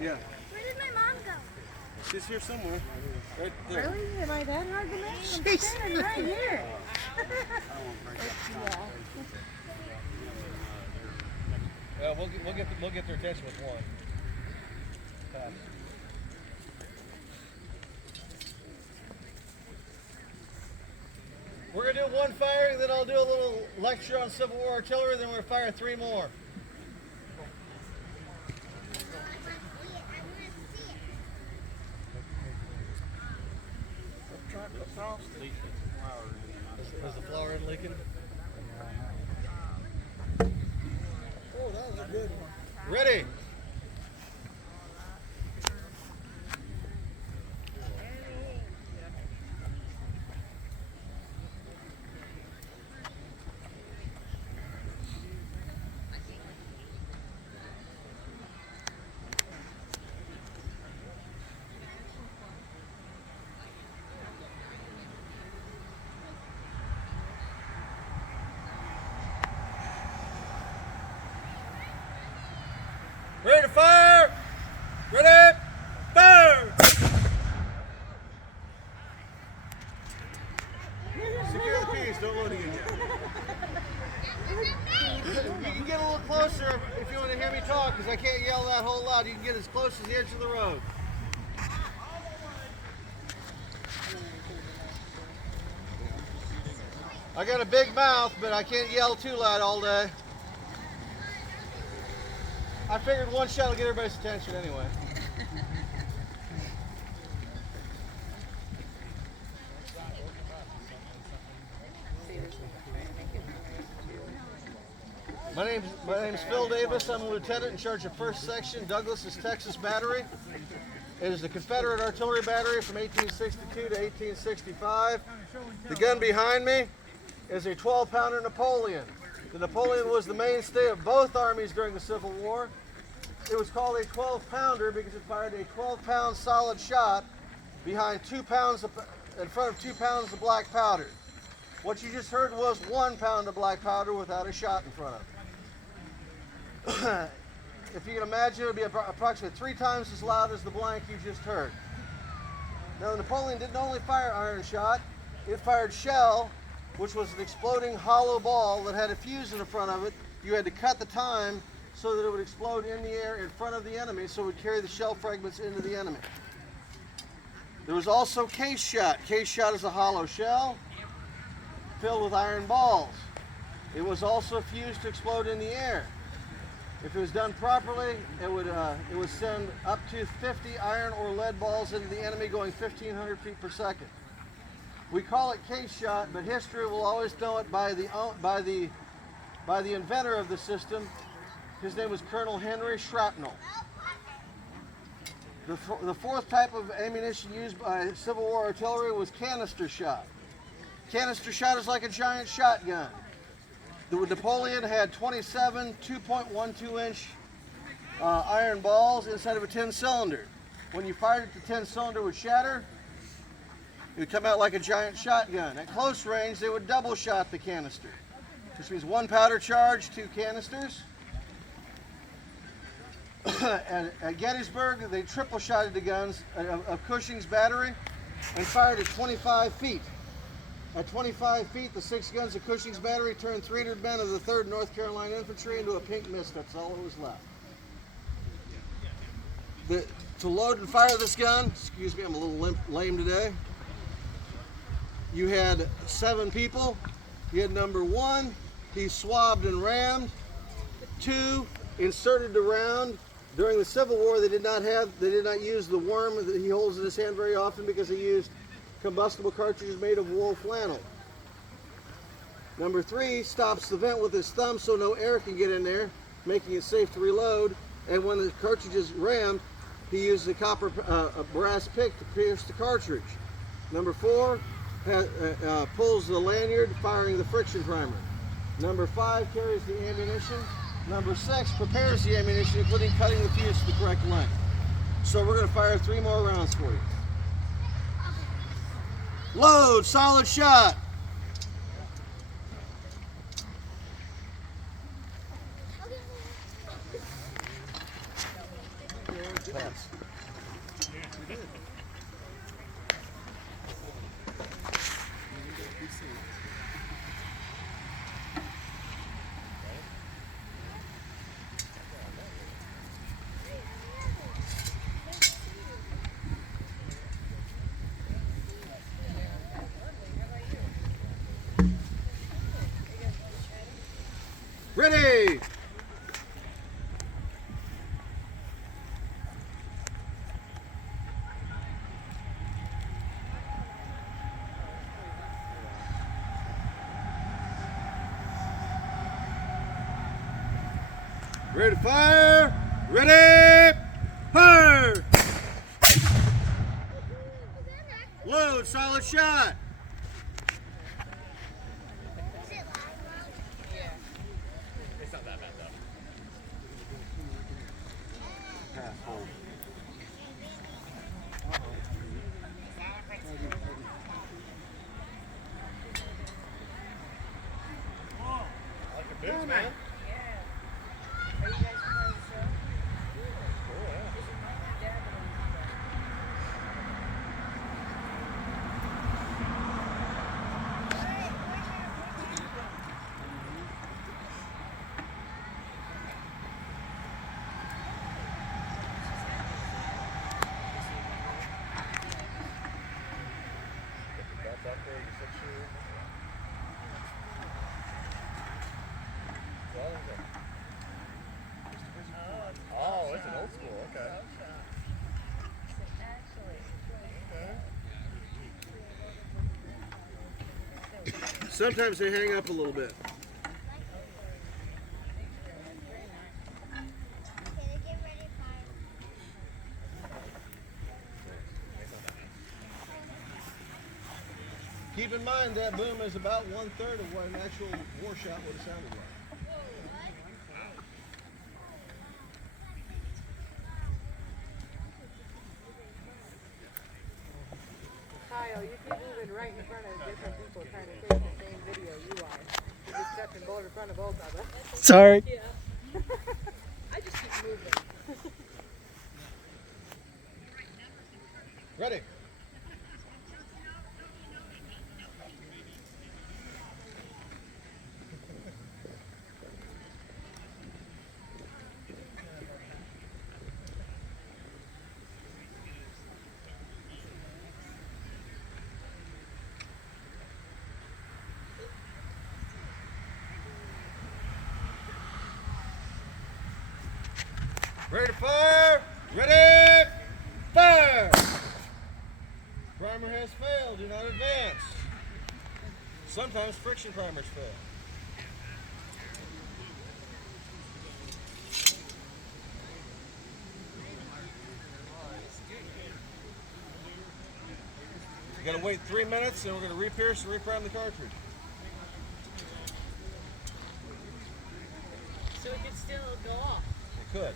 Yeah. Where did my mom go? She's here somewhere. Right there. Really? Am I that hard to make? I'm standing right here. Yeah, we'll get their attention with one. We're gonna do one firing, then I'll do a little lecture on Civil War artillery, then we're gonna fire 3 more. Is the flower end leaking? Oh, that was a good one. Ready? Ready to fire! Ready! Fire! Secure the piece. Don't load again yet. You can get a little closer if you want to hear me talk, because I can't yell that whole loud. You can get as close as the edge of the road. I got a big mouth, but I can't yell too loud all day. I figured one shot will get everybody's attention anyway. My name's Phil Davis. I'm a lieutenant in charge of 1st Section, Douglas's Texas Battery. It is the Confederate artillery battery from 1862 to 1865. The gun behind me is a 12-pounder Napoleon. The Napoleon was the mainstay of both armies during the Civil War. It was called a 12-pounder because it fired a 12-pound solid shot behind 2 pounds in front of 2 pounds of black powder. What you just heard was 1 pound of black powder without a shot in front of it. If you can imagine, it would be approximately 3 times as loud as the blank you just heard. Now, the Napoleon didn't only fire iron shot, it fired shell, which was an exploding hollow ball that had a fuse in the front of it. You had to cut the time so that it would explode in the air in front of the enemy, so it would carry the shell fragments into the enemy. There was also case shot. Case shot is a hollow shell filled with iron balls. It was also fused to explode in the air. If it was done properly, it would send up to 50 iron or lead balls into the enemy going 1,500 feet per second. We call it case shot, but history will always know it by the inventor of the system. His name was Colonel Henry Shrapnel. The fourth type of ammunition used by Civil War artillery was canister shot. Canister shot is like a giant shotgun. The Napoleon had 27 2.12-inch iron balls inside of a 10-cylinder. When you fired it, the 10-cylinder would shatter. It would come out like a giant shotgun. At close range, they would double shot the canister, which means 1 powder charge, 2 canisters. At Gettysburg, they triple shotted the guns of Cushing's battery and fired at 25 feet. At 25 feet, the 6 guns of Cushing's battery turned 300 men of the 3rd North Carolina Infantry into a pink mist. That's all that was left. To load and fire this gun, excuse me, I'm a little lame today. You had 7 people. You had number 1, he swabbed and rammed. 2, inserted the round. During the Civil War, they did not use the worm that he holds in his hand very often because they used combustible cartridges made of wool flannel. Number 3 stops the vent with his thumb so no air can get in there, making it safe to reload. And when the cartridge is rammed, he used a brass pick to pierce the cartridge. Number 4 pulls the lanyard, firing the friction primer. Number 5 carries the ammunition. Number 6 prepares the ammunition, including cutting the fuse to the correct length. So we're going to fire 3 more rounds for you. Load, solid shot. Pass. Ready! Ready to fire! Ready! Fire! Load, solid shot! It's not that bad though. Pass, hold. Like a boots, man. Are you guys playing the show? That's up there, you said shoe. Oh, it's an old school, okay. Sometimes they hang up a little bit. Keep in mind that boom is about 1/3 of what an actual war shot would have sounded like. Kyle, you keep moving right in front of different people trying to take the same video you are. You just stepped in both in front of both of us. Sorry. I just keep moving. Ready? Ready to fire! Ready! Fire! Primer has failed. Do not advance. Sometimes friction primers fail. We're going to wait 3 minutes and we're going to re-pierce and reprime the cartridge. So it could still go off. It could.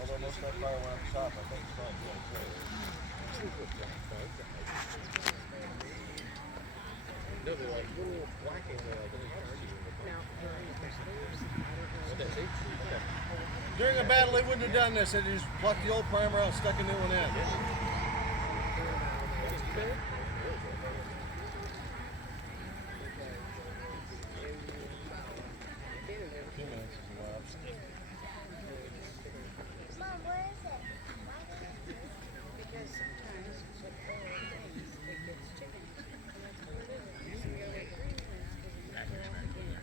Although most of that fire went up the top, I think it's fine. No, they're like little whacking, they're like little charging. What that say? Okay. During a battle, they wouldn't have done this. They just plucked the old primer out and stuck a new one in. Because sometimes with all things, it gets chicken. And that's what it is. So we gotta wait 3 minutes because we get off again.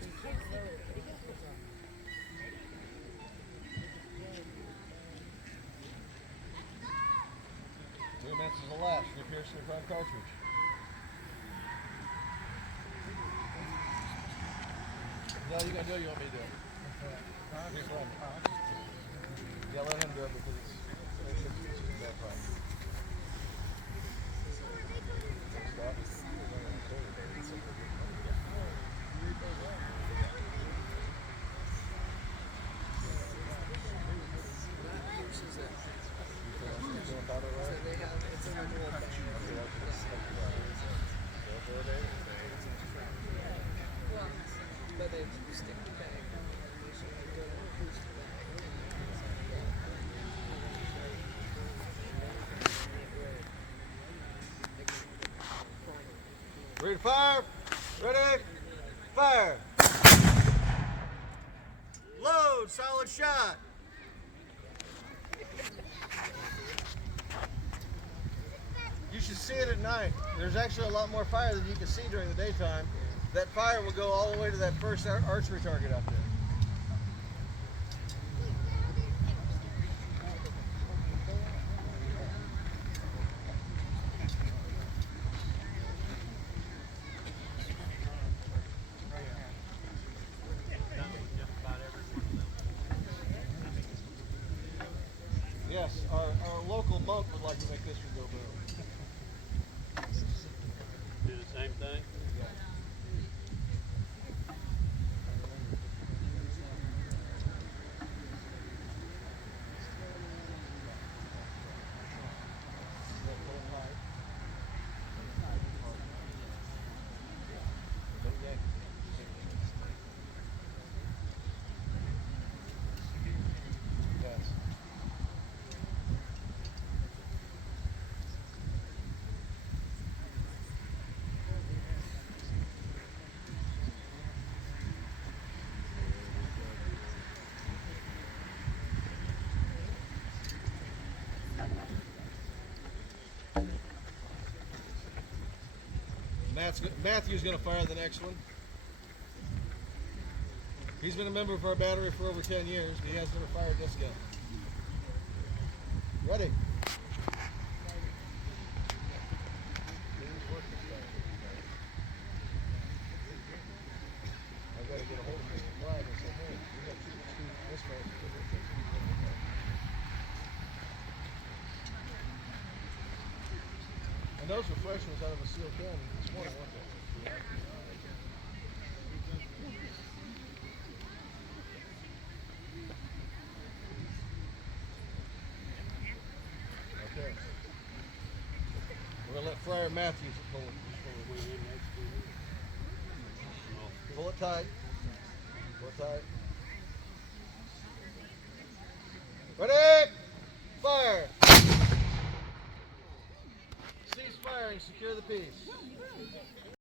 And kids load it. It goes off. 3 minutes is the last. Re-pierce the front cartridge. No, you gonna do it, you want me to do it? Reprime it. Yeah, let him do it because it's that problem. Stop. But they stick the bag on and so they go and push the bag. Ready to fire? Ready? Fire! Load, solid shot. You should see it at night. There's actually a lot more fire than you can see during the daytime. That fire will go all the way to that first archery target out there. Yes, our local monk would like to make this one go boom. Do the same thing? Yes. Matthew's going to fire the next one. He's been a member of our battery for over 10 years, but he has never fired this gun. Ready? I've got to get a hold of Mr. Flag and say, hey, you got to shoot this way. And those were fresh ones out of a sealed can this morning, weren't they? Okay. We're going to let Friar Matthews pull it. Pull it tight. Pull it tight. Ready? Fire! Cease firing. Secure the piece.